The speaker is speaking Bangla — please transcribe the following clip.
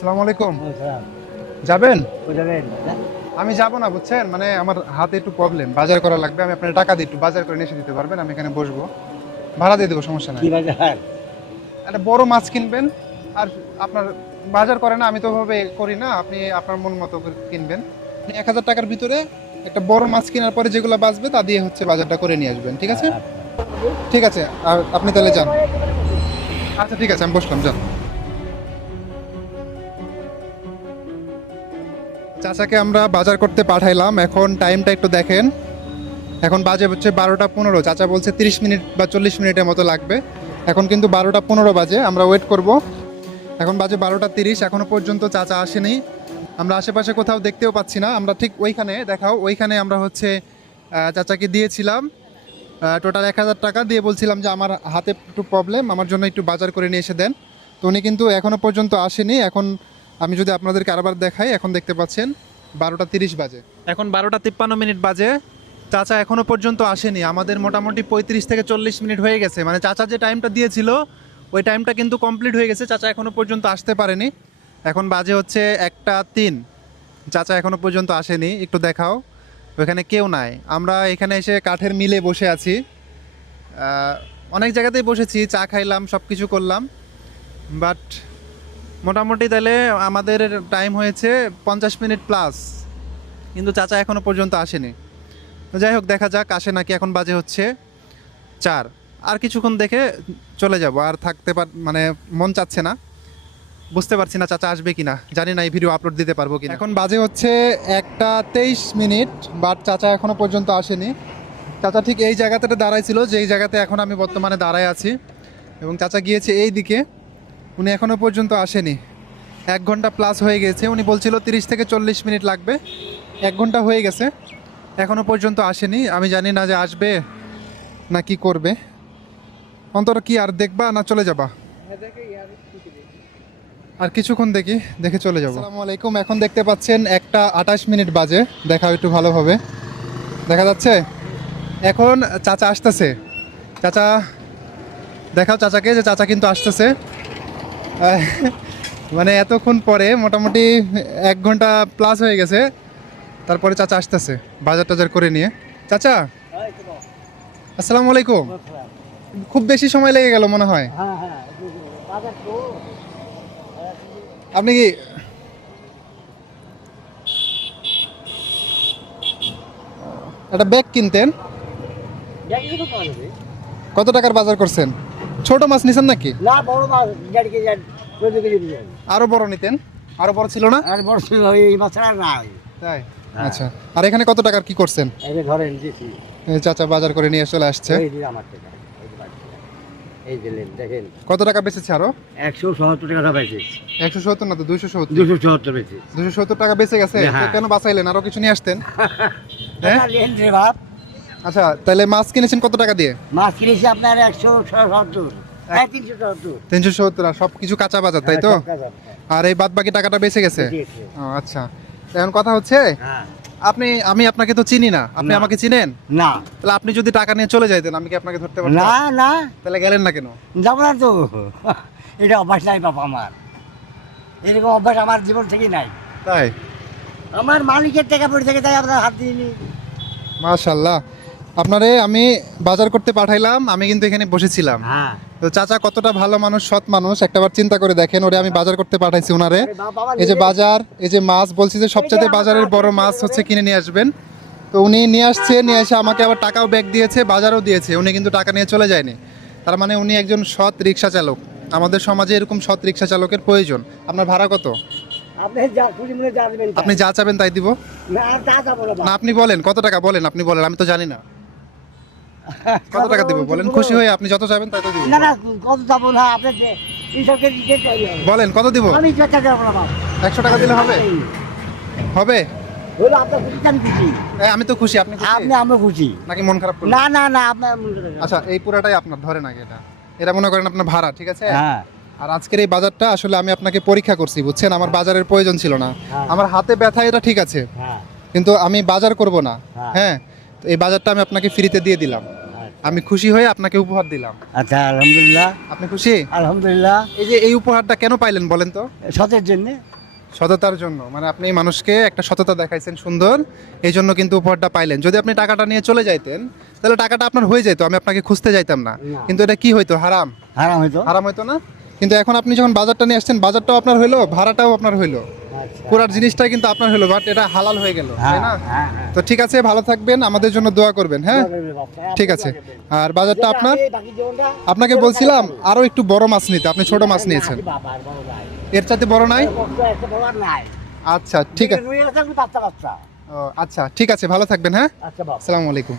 আসসালামু আলাইকুম। যাবেন? আমি যাব না বুঝছেন? মানে আমার হাতে একটু প্রবলেম বাজার করা লাগবে আমি আপনার টাকা দিয়ে একটু বাজার করে নিয়ে এসে দিতে পারবেন আমি এখানে বসবো। ভাড়া দিয়ে দেবো সমস্যা নাই। একটা বড় মাছ কিনবেন আর আপনার বাজার করে না আমি তো ভাবে করি না আপনি আপনার মন মতো কিনবেন। আপনি এক হাজার টাকার ভিতরে একটা বড় মাছ কেনার পরে যেগুলো বাঁচবে তা দিয়ে হচ্ছে বাজারটা করে নিয়ে আসবেন ঠিক আছে? ঠিক আছে আর আপনি তাহলে যান। আচ্ছা ঠিক আছে আমি বসলাম যান। চাচাকে আমরা বাজার করতে পাঠাইলাম। এখন টাইমটা একটু দেখেন। এখন বাজে হচ্ছে বারোটা পনেরো। চাচা বলছে তিরিশ মিনিট বা চল্লিশ মিনিটের মতো লাগবে। এখন কিন্তু বারোটা পনেরো বাজে, আমরা ওয়েট করব। এখন বাজে বারোটা তিরিশ এখনও পর্যন্ত চাচা আসেনি। আমরা আশেপাশে কোথাও দেখতেও পাচ্ছি না। আমরা ঠিক ওইখানে, দেখাও, ওইখানে আমরা হচ্ছে চাচাকে দিয়েছিলাম। টোটাল এক হাজার টাকা দিয়ে বলছিলাম যে, আমার হাতে একটু প্রবলেম আমার জন্য একটু বাজার করে নিয়ে এসে দেন। তো উনি কিন্তু এখনও পর্যন্ত আসেনি। এখন আমি যদি আপনাদেরকে আরবার দেখাই, এখন দেখতে পাচ্ছেন বারোটা তিরিশ বাজে। এখন বারোটা তিপ্পান্ন মিনিট বাজে। চাচা এখনও পর্যন্ত আসেনি। আমাদের মোটামুটি পঁয়ত্রিশ থেকে চল্লিশ মিনিট হয়ে গেছে। মানে চাচা যে টাইমটা দিয়েছিল, ওই টাইমটা কিন্তু কমপ্লিট হয়ে গেছে। চাচা এখনও পর্যন্ত আসতে পারেনি। এখন বাজে হচ্ছে একটা তিন। চাচা এখনও পর্যন্ত আসেনি। একটু দেখাও। ওখানে কেউ নাই। আমরা এখানে এসে কাঠের মিলে বসে আছি। অনেক জায়গাতেই বসেছি। চা খাইলাম সব কিছু করলাম। বাট মোটামুটি তাহলে আমাদের টাইম হয়েছে পঞ্চাশ মিনিট প্লাস কিন্তু চাচা এখনও পর্যন্ত আসেনি। যাই হোক, দেখা যাক, আসে নাকি, এখন বাজে হচ্ছে চার। আর কিছুক্ষণ দেখে চলে যাব। আর থাকতে পার মানে মন চাচ্ছে না। বুঝতে পারছি না চাচা আসবে কিনা। জানি না এই ভিডিও আপলোড দিতে পারব কিনা। এখন বাজে হচ্ছে একটা তেইশ মিনিট বাট চাচা এখনও পর্যন্ত আসেনি। চাচা ঠিক এই জায়গাতে দাঁড়াই ছিল, যেই জায়গাতে এখন আমি বর্তমানে দাঁড়ায় আছি। এবং চাচা গিয়েছে এই দিকে উনি এখনও পর্যন্ত আসেনি। এক ঘণ্টা প্লাস হয়ে গেছে। উনি বলছিল তিরিশ থেকে চল্লিশ মিনিট লাগবে। এক ঘণ্টা হয়ে গেছে। এখনও পর্যন্ত আসেনি। আমি জানি না যে আসবে না কি করবে। অন্তত কি আর দেখবা না চলে যাবা? আর কিছুক্ষণ দেখি, দেখে চলে যাব। আসসালামু আলাইকুম। এখন দেখতে পাচ্ছেন একটা আঠাশ মিনিট বাজে। দেখাও একটু ভালোভাবে দেখা যাচ্ছে? এখন চাচা আসতেছে। চাচা, দেখাও চাচাকে যে চাচা কিন্তু আসতেছে। মানে এতক্ষণ পরে মোটামুটি এক ঘণ্টা প্লাস হয়ে গেছে। তারপরে চাচা আসতেছে বাজার টাজার করে নিয়ে। চাচা আসসালামু আলাইকুম। খুব বেশি সময় লেগে গেল মনে হয়। হ্যাঁ হ্যাঁ আপনি কি একটা ব্যাগ কিনতেন। কত টাকার বাজার করছেন? ছোট মাছ নিছেন নাকি? না বড় মাছ গাড়ি কেজি চোদ্দ কেজি যাবে। আরও বড় নিতেন? আরও বড় ছিল না? আর বড় ছিল এই মাছের আর না তাই? হ্যাঁ। আচ্ছা। আর এখানে কত টাকার কি করছেন? এই যে ধরেন দিছি এই চাচা বাজার করে নিয়ে চলে আসছে। এই যে আমার টাকা এই নেন, দেখেন। কত টাকা বেচেছে আরও? একশো সত্তর টাকা পাইছি একশো সত্তর না তো দুইশো সত্তর? দুশো দুশো সত্তর টাকা বেঁচে গেছে। হ্যাঁ। কেন বাঁচাইলেন? আরও কিছু নিয়ে আসতেন? হ্যাঁ বাপ। আচ্ছা তাহলে মাছ কিনেছেন কত টাকা দিয়ে? মাছ কিনেছি আপনার একশো সত্তর। হ্যাঁ তিনশো সত্তর। আর সব কিছু কাঁচা বাজার তাই তো? হ্যাঁ, আপনার। আর এই বাদ বাকি টাকাটা বেঁচে গেছে? আচ্ছা। এখন কথা হচ্ছে হ্যাঁ। আপনি আমি আপনাকে তো চিনি না। আপনি আমাকে চিনেন? না। তাহলে আপনি যদি টাকা নিয়ে চলে যাইতেন আমি কি আপনাকে ধরতে পারতাম? না না। তাহলে গেলেন না কেন? যাব না তো। এটা অভ্যাস নাই বাবা আমার। এরকম অভ্যাস আমার জীবন থেকেই নাই। তাই? আমার মালিকের টাকা পড়ে থেকে তাই আপনার হাত দিইনি। মাশাল্লাহ। আপনারে আমি বাজার করতে পাঠাইলাম আমি কিন্তু এখানে বসেছিলাম। হ্যাঁ। তো চাচা কতটা ভালো মানুষ সৎ মানুষ একটাবার চিন্তা করে দেখেন ওরে আমি বাজার করতে পাঠাইছি ওনারে এই যে বাজার এই যে মাছ বলছি যে সবচেয়ে বাজারের বড় মাছ হচ্ছে কিনে নিয়ে আসবেন। তো উনি নিয়ে আসছে নিয়ে এসে আমাকে আবার টাকাও ব্যাগ দিয়েছে বাজারও দিয়েছে উনি কিন্তু টাকা নিয়ে চলে যায়নি। তার মানে উনি একজন সৎ রিক্সা চালক। আমাদের সমাজে এরকম সৎ রিক্সা চালকের প্রয়োজন। আপনার ভাড়া কত? আপনি যা। চাবেন তাই দিব? না আপনি বলেন কত টাকা বলেন আপনি বলেন আমি তো জানি না। কত টাকা দিব? বলেন খুশি হয়ে আপনি যত চাবেন তাই তো দিব। না না কত যাব না আপনি বলেন কত দিব? আমি। একশো টাকা দিলে হবে? হবে? আমি তো খুশি আপনি খুশি? আপনি আমরা খুশি। নাকি মন খারাপ না না না আপনার আচ্ছা এই পুরাটাই আপনার ধরেন আগে এটা। এটা মনে করেন আপনার ভাড়া ঠিক আছে? হ্যাঁ। আর আজকের এই বাজারটা আসলে আমি আপনাকে পরীক্ষা করছি বুঝছেন? আমার বাজারের প্রয়োজন ছিল না। হ্যাঁ। আমার হাতে ব্যথা এটা ঠিক আছে। হ্যাঁ। কিন্তু আমি বাজার করব না। হ্যাঁ। হ্যাঁ? তো এই বাজারটা আমি আপনাকে ফ্রিতে দিয়ে দিলাম। আমি খুশি হয়ে আপনাকে উপহার দিলাম। আচ্ছা আলহামদুলিল্লাহ। আপনি খুশি? আলহামদুলিল্লাহ। এই যে এই উপহারটা কেন পাইলেন বলেন তো? সতের জন্যে। সততার জন্য। মানে আপনি মানুষকে একটা সততা দেখাইছেন সুন্দর এই জন্য কিন্তু উপহারটা পাইলেন। যদি আপনি টাকাটা নিয়ে চলে যাইতেন তাহলে টাকাটা আপনার হয়ে যেত আমি আপনাকে খুঁজতে যাইতাম না। কিন্তু এটা কি হইতো? হারাম। হারাম হইতো। হারাম হইতো না? কিন্তু এখন আপনি যখন বাজারটা নিয়ে আসছেন বাজারটাও আপনার হইল ভাড়াটাও আপনার হইল। পুরার জিনিসটাই কিন্তু আপনার হলো বাট এটা হালাল হয়ে গেল তাই হ্যাঁ, না? হ্যাঁ, হ্যাঁ। তো ঠিক আছে ভালো থাকবেন আমাদের জন্য দোয়া করবেন হ্যাঁ? ঠিক আছে। আর বাজারটা আপনার? আপনাকে বলছিলাম আরও একটু বড় মাছ নিতে আপনি ছোট মাছ নিয়েছেন। এর চাইতে বড় নাই? আচ্ছা ঠিক আছে। আচ্ছা ঠিক আছে ভালো থাকবেন হ্যাঁ? আচ্ছা আসসালামু আলাইকুম।